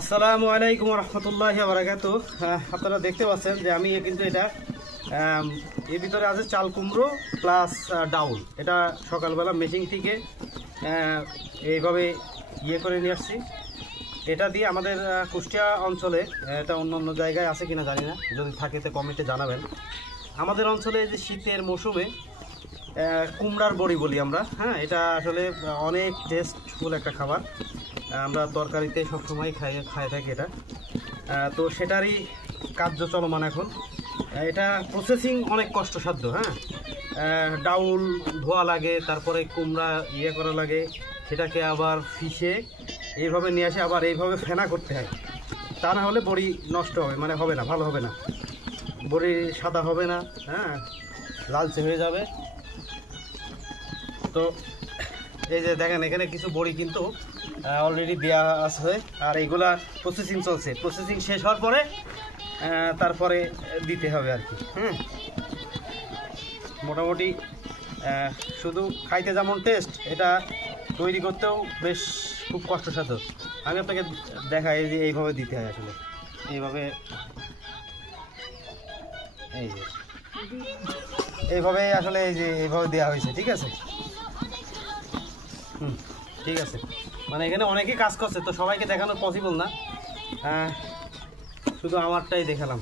আসসালামু আলাইকুম রহমতুল্লাহি ওয়া বারাকাতুহু। আপনারা দেখতে পাচ্ছেন যে আমি কিন্তু এটা এর ভিতরে আছে চাল কুমড়ো প্লাস ডাউল। এটা সকালবেলা মেশিন থেকে এইভাবে করে নিয়ে আসছি। এটা দিয়ে আমাদের কুষ্টিয়া অঞ্চলে, এটা অন্য অন্য জায়গায় আছে কিনা জানি না, যদি থাকে তো কমেন্টে জানাবেন। আমাদের অঞ্চলে যে শীতের মৌসুমে কুমড়ার বড়ি বলি আমরা, এটা আসলে অনেক টেস্টফুল একটা খাবার। আমরা তরকারিতে সবসময় খাই থাকি এটা। তো সেটারই কার্য চলমান এখন। এটা প্রসেসিং অনেক কষ্টসাধ্য। ডাউল ধোয়া লাগে, তারপরে কুমড়া করা লাগে, সেটাকে আবার ফিশে এইভাবে নিয়ে আসে, আবার এইভাবে ফেনা করতে হয়। তা না হলে বড়ি নষ্ট হবে, মানে হবে না, ভালো হবে না, বড়ি সাদা হবে না, লালচে হয়ে যাবে। তো এই যে দেখেন, এখানে কিছু বড়ি কিন্তু অলরেডি দেওয়া আছে, আর এইগুলা প্রসেসিং চলছে। প্রসেসিং শেষ হওয়ার পরে তারপরে দিতে হবে আর কি। মোটামুটি শুধু খাইতে যেমন টেস্ট, এটা তৈরি করতেও বেশ খুব কষ্টসাধ্য। আমি আপনাকে দেখাই যে এইভাবে দিতে হয় আসলে। এইভাবে এইভাবে আসলে এই যে এইভাবে দেওয়া হয়েছে, ঠিক আছে। ঠিক আছে, মানে এখানে অনেকেই কাজ করছে, তো সবাইকে দেখানো পসিবল না, শুধু আমারটাই দেখালাম।